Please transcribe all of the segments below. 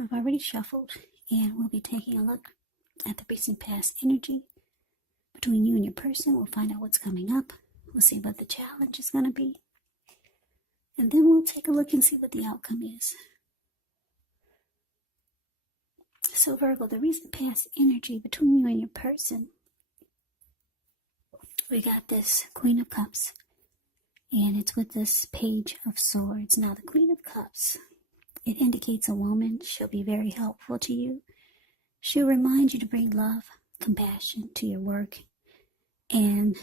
I've already shuffled, and we'll be taking a look at the recent past energy between you and your person. We'll find out what's coming up. We'll see what the challenge is going to be. And then we'll take a look and see what the outcome is. So Virgo, the recent past energy between you and your person. We got this Queen of Cups. And it's with this Page of Swords. Now the Queen of Cups, it indicates a woman. She'll be very helpful to you. She'll remind you to bring love, compassion to your work. And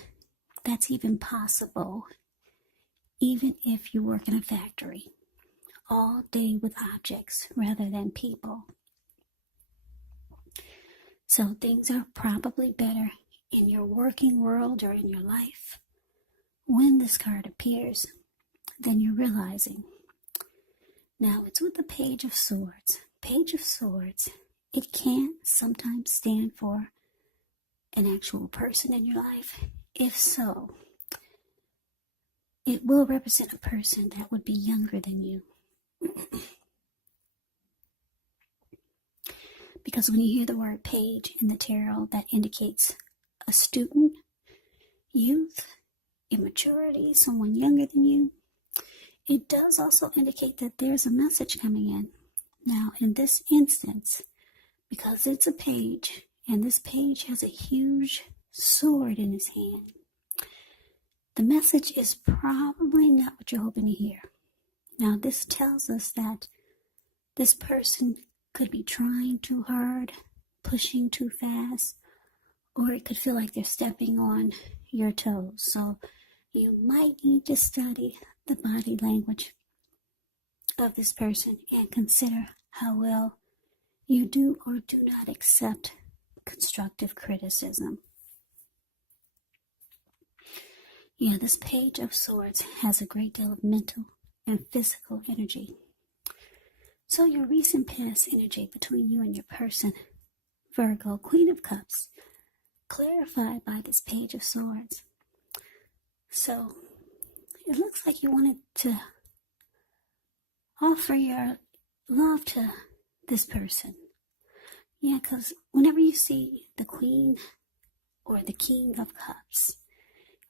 that's even possible even if you work in a factory all day with objects rather than people. So things are probably better in your working world or in your life when this card appears than you're realizing. Now it's with the Page of Swords. Page of Swords, it can sometimes stand for an actual person in your life. If so, it will represent a person that would be younger than you. Because when you hear the word page in the tarot, that indicates a student, youth, immaturity, someone younger than you. It does also indicate that there's a message coming in. Now, in this instance, because it's a page, and this page has a huge sword in his hand, the message is probably not what you're hoping to hear. Now, this tells us that this person could be trying too hard, pushing too fast, or it could feel like they're stepping on your toes. So you might need to study the body language of this person and consider how well you do or do not accept constructive criticism. Yeah, this Page of Swords has a great deal of mental and physical energy. So your recent past energy between you and your person, Virgo, Queen of Cups, clarified by this Page of Swords. So it looks like you wanted to offer your love to this person. Yeah, because whenever you see the Queen or the King of Cups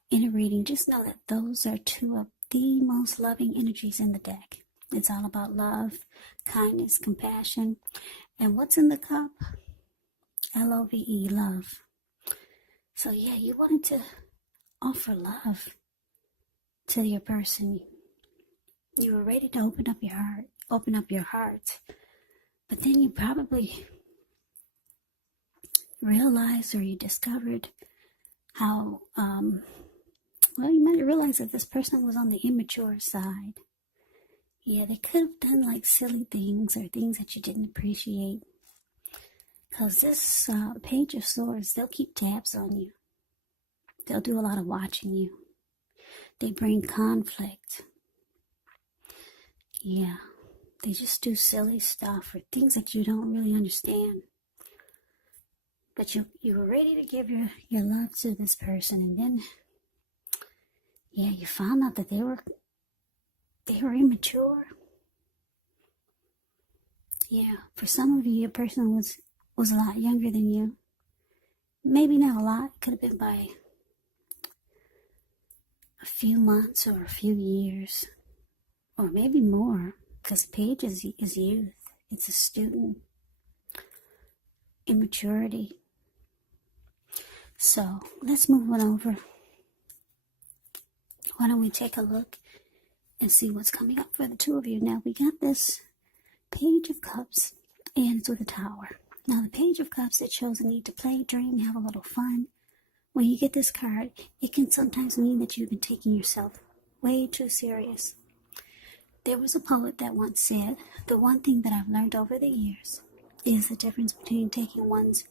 in a reading, just know that those are two of the most loving energies in the deck. It's all about love, kindness, compassion. And what's in the cup? L-O-V-E, love. So yeah, you wanted to offer love to your person. You were ready to open up your heart. But then you probably realized, or you discovered how, you might have realized that this person was on the immature side. Yeah, they could have done like silly things or things that you didn't appreciate. Because this Page of Swords, they'll keep tabs on you. They'll do a lot of watching you. They bring conflict. Yeah, they just do silly stuff or things that you don't really understand. But you were ready to give your love to this person, and then, yeah, you found out that they were immature. Yeah, for some of you, your person was a lot younger than you. Maybe not a lot. Could have been by a few months or a few years, or maybe more, because Page is youth. It's a student. Immaturity. So let's move on over. Why don't we take a look and see what's coming up for the two of you. Now, we got this Page of Cups, and it's with a Tower. Now, the Page of Cups, it shows a need to play, dream, have a little fun. When you get this card, it can sometimes mean that you've been taking yourself way too serious. There was a poet that once said, the one thing that I've learned over the years is the difference between taking one's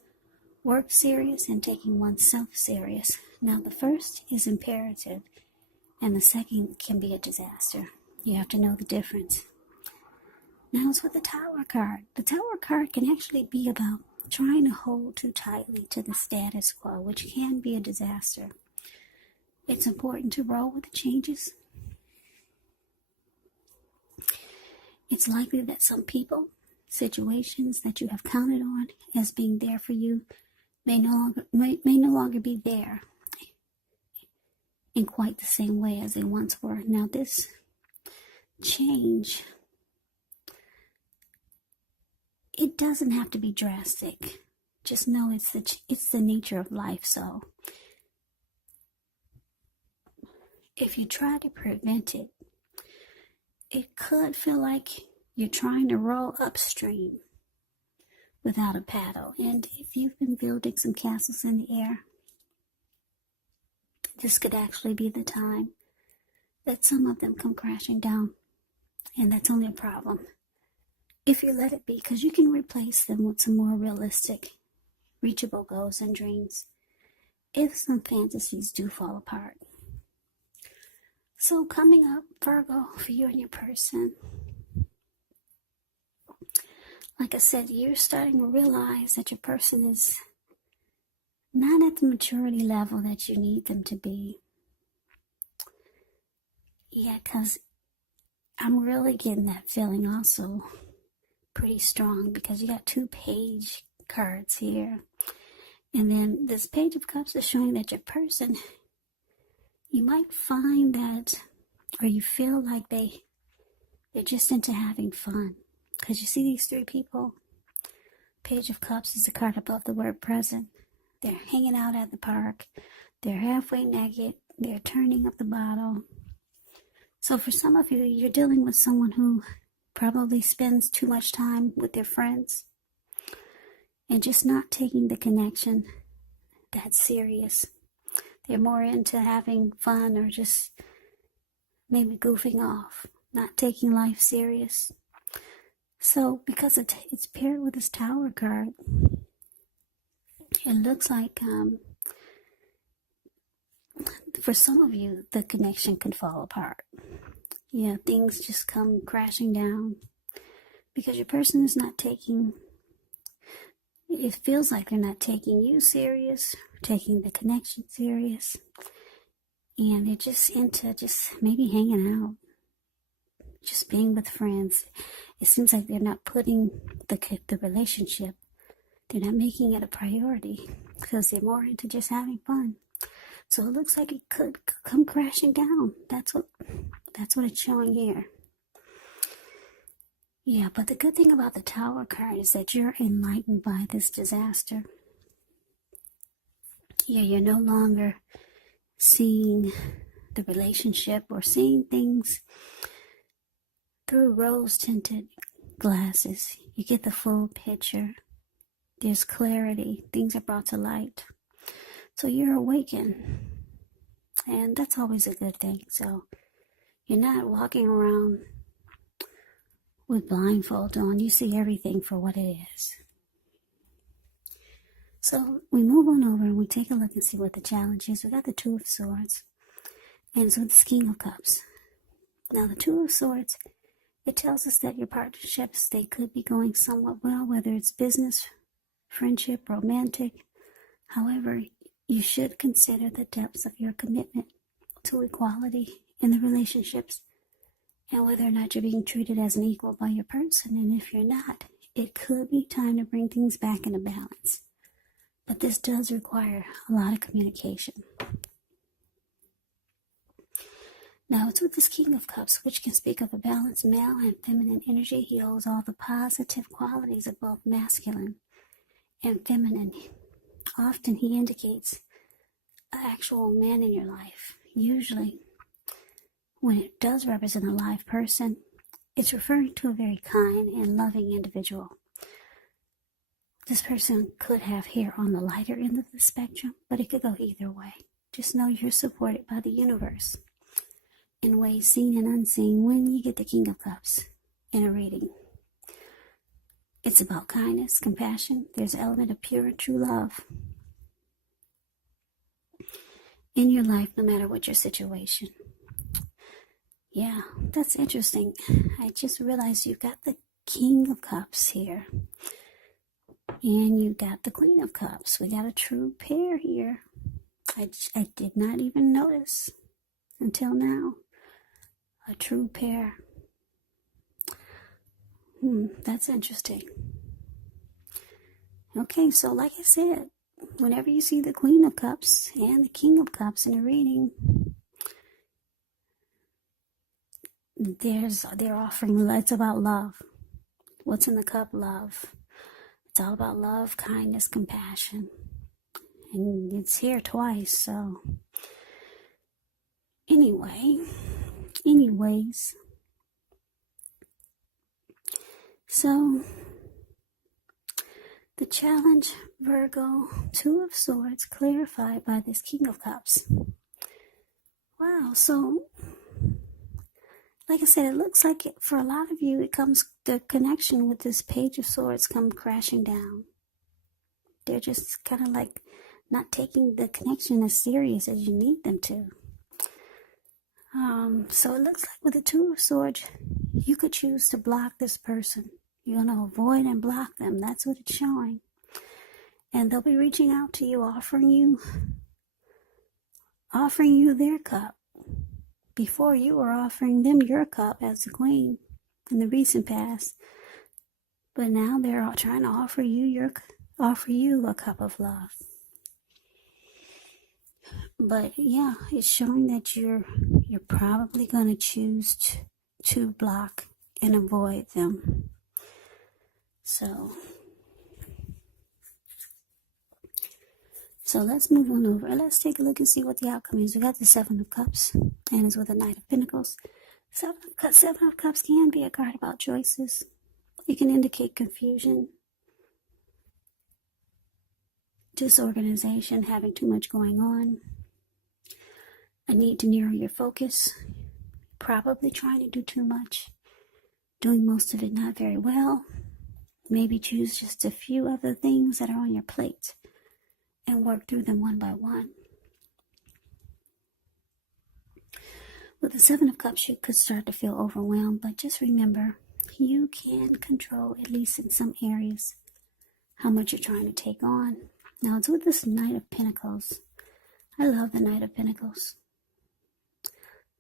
work serious and taking oneself serious. Now, the first is imperative, and the second can be a disaster. You have to know the difference. Now it's with the Tower card. The Tower card can actually be about trying to hold too tightly to the status quo, which can be a disaster. It's important to roll with the changes. It's likely that some people, situations that you have counted on as being there for you may no longer be there in quite the same way as they once were. Now, this change, it doesn't have to be drastic. Just know it's the nature of life. So if you try to prevent it, it could feel like you're trying to row upstream without a paddle. And if you've been building some castles in the air, this could actually be the time that some of them come crashing down. And that's only a problem if you let it be, because you can replace them with some more realistic, reachable goals and dreams if some fantasies do fall apart. So coming up, Virgo, for you and your person, like I said, you're starting to realize that your person is not at the maturity level that you need them to be. Yeah, because I'm really getting that feeling also pretty strong, because you got 2 page cards here. And then this Page of Cups is showing that your person, you might find that, or you feel like they're just into having fun. Because you see these 3 people. Page of Cups is the card above the word present. They're hanging out at the park. They're halfway naked. They're turning up the bottle. So for some of you, you're dealing with someone who probably spends too much time with their friends and just not taking the connection that serious. They're more into having fun or just maybe goofing off, not taking life serious. So because it's paired with this Tower card, it looks like for some of you, the connection can fall apart. Yeah, things just come crashing down because your person is not taking, it feels like they're not taking you serious, taking the connection serious, and they're just into just maybe hanging out, just being with friends. It seems like they're not putting the relationship, they're not making it a priority because they're more into just having fun. So it looks like it could come crashing down. That's what it's showing here. Yeah, but the good thing about the Tower card is that you're enlightened by this disaster. Yeah, you're no longer seeing the relationship or seeing things through rose-tinted glasses. You get the full picture. There's clarity. Things are brought to light. So you're awakened. And that's always a good thing. So you're not walking around with blindfold on. You see everything for what it is. So we move on over and we take a look and see what the challenge is. We got the Two of Swords. And so the King of Cups. Now the Two of Swords, it tells us that your partnerships, they could be going somewhat well, whether it's business, friendship, romantic. However, you should consider the depths of your commitment to equality in the relationships and whether or not you're being treated as an equal by your person. And if you're not, it could be time to bring things back into balance. But this does require a lot of communication. Now, it's with this King of Cups, which can speak of a balanced male and feminine energy. He holds all the positive qualities of both masculine and feminine. Often he indicates an actual man in your life. Usually, when it does represent a live person, it's referring to a very kind and loving individual. This person could have hair on the lighter end of the spectrum, but it could go either way. Just know you're supported by the universe in ways seen and unseen when you get the King of Cups in a reading. It's about kindness, compassion. There's an element of pure and true love in your life, no matter what your situation. Yeah, that's interesting. I just realized you got the King of Cups here. And you got the Queen of Cups. We got a true pair here. I did not even notice until now. A true pair. That's interesting. Okay, so like I said, whenever you see the Queen of Cups and the King of Cups in a reading, they're offering, it's about love. What's in the cup? Love. It's all about love, kindness, compassion. And it's here twice, so anyways, so the challenge, Virgo, Two of Swords, clarified by this King of Cups. Wow, so like I said, it looks like for a lot of you, the connection with this Page of Swords come crashing down. They're just kind of like not taking the connection as serious as you need them to. So it looks like with the Two of Swords, you could choose to block this person. You're going to avoid and block them. That's what it's showing. And they'll be reaching out to you, offering you their cup before you were offering them your cup as the queen in the recent past. But now they're all trying to offer you a cup of love. But yeah, it's showing that you're probably going to choose to block and avoid them. So let's move on over. Let's take a look and see what the outcome is. We got the Seven of Cups, and it's with the Knight of Pentacles. Seven of Cups can be a card about choices. It can indicate confusion, disorganization, having too much going on, a need to narrow your focus, probably trying to do too much, doing most of it not very well. Maybe choose just a few of the things that are on your plate and work through them one by one. With the Seven of Cups, you could start to feel overwhelmed, but just remember, you can control, at least in some areas, how much you're trying to take on. Now, it's with this Knight of Pentacles. I love the Knight of Pentacles.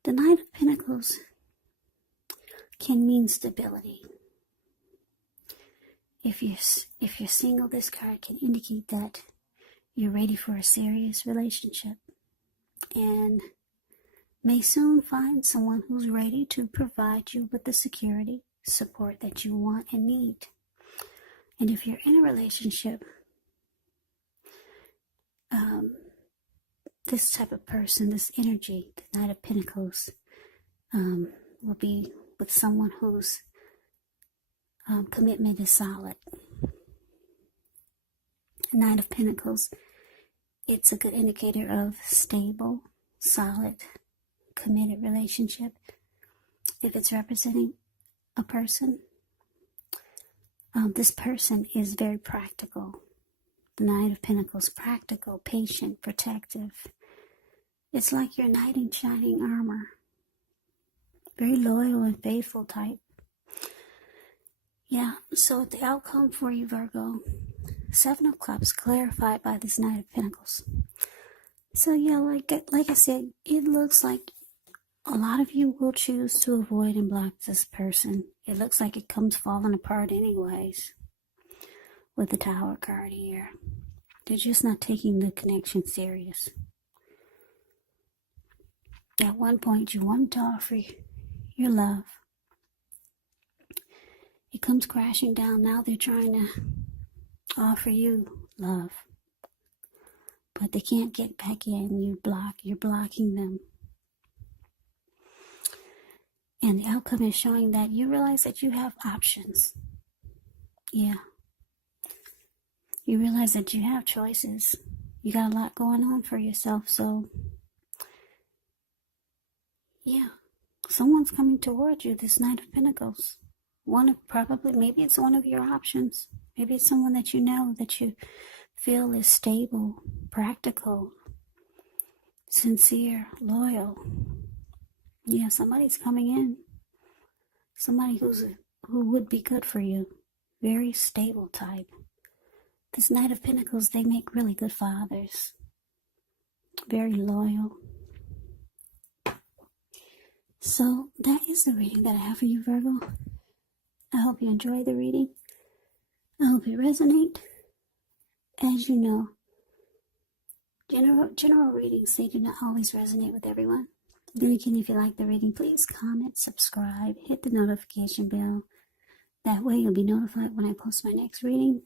The Knight of Pentacles can mean stability. If you're single, this card can indicate that you're ready for a serious relationship and may soon find someone who's ready to provide you with the security, support that you want and need. And if you're in a relationship, this type of person, this energy, the Knight of Pentacles, will be with someone whose commitment is solid. Knight of Pentacles, it's a good indicator of stable, solid, committed relationship. If it's representing a person, this person is very practical. The Knight of Pentacles, practical, patient, protective. It's like your knight in shining armor. Very loyal and faithful type. Yeah, so the outcome for you, Virgo, Seven of Cups, clarified by this Knight of Pentacles. So yeah, like I said, it looks like a lot of you will choose to avoid and block this person. It looks like it comes falling apart anyways with the Tower card here. They're just not taking the connection serious. At one point, you wanted to offer your love. It comes crashing down. Now they're trying to offer you love. But they can't get back in. You're blocking them. And the outcome is showing that you realize that you have options. Yeah. You realize that you have choices. You got a lot going on for yourself, so yeah. Someone's coming towards you, this Knight of Pentacles. Maybe it's one of your options. Maybe it's someone that you know, that you feel is stable, practical, sincere, loyal. Yeah, somebody's coming in. Somebody who would be good for you. Very stable type. This Knight of Pentacles, they make really good fathers. Very loyal. So that is the reading that I have for you, Virgo. I hope you enjoy the reading. I hope it resonates. As you know, general readings, they do not always resonate with everyone. Again, if you like the reading, please comment, subscribe, hit the notification bell. That way you'll be notified when I post my next reading.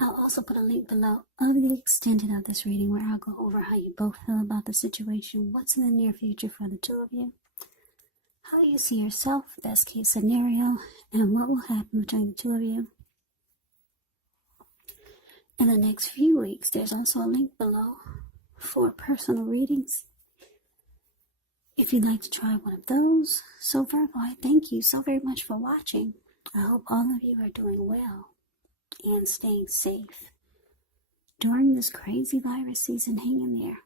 I'll also put a link below of the extended of this reading where I'll go over how you both feel about the situation, what's in the near future for the two of you, how you see yourself, best case scenario, and what will happen between the two of you. In the next few weeks, there's also a link below for personal readings if you'd like to try one of those. So Virgo, I thank you so very much for watching. I hope all of you are doing well and staying safe during this crazy virus season. Hang in there.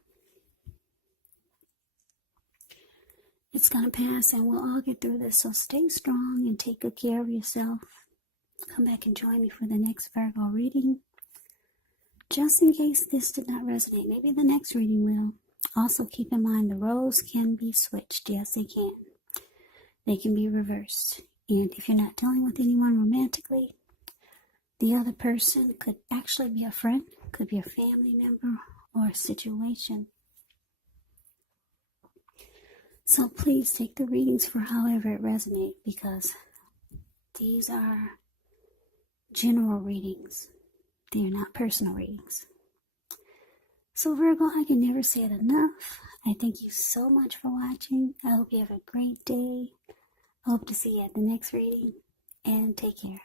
It's gonna pass and we'll all get through this, so stay strong and take good care of yourself. Come back and join me for the next Virgo reading. Just in case this did not resonate, maybe the next reading will. Also keep in mind the roles can be switched. Yes, they can. They can be reversed. And if you're not dealing with anyone romantically, the other person could actually be a friend, could be a family member, or a situation. So please take the readings for however it resonates, because these are general readings. They are not personal readings. So Virgo, I can never say it enough. I thank you so much for watching. I hope you have a great day. I hope to see you at the next reading, and take care.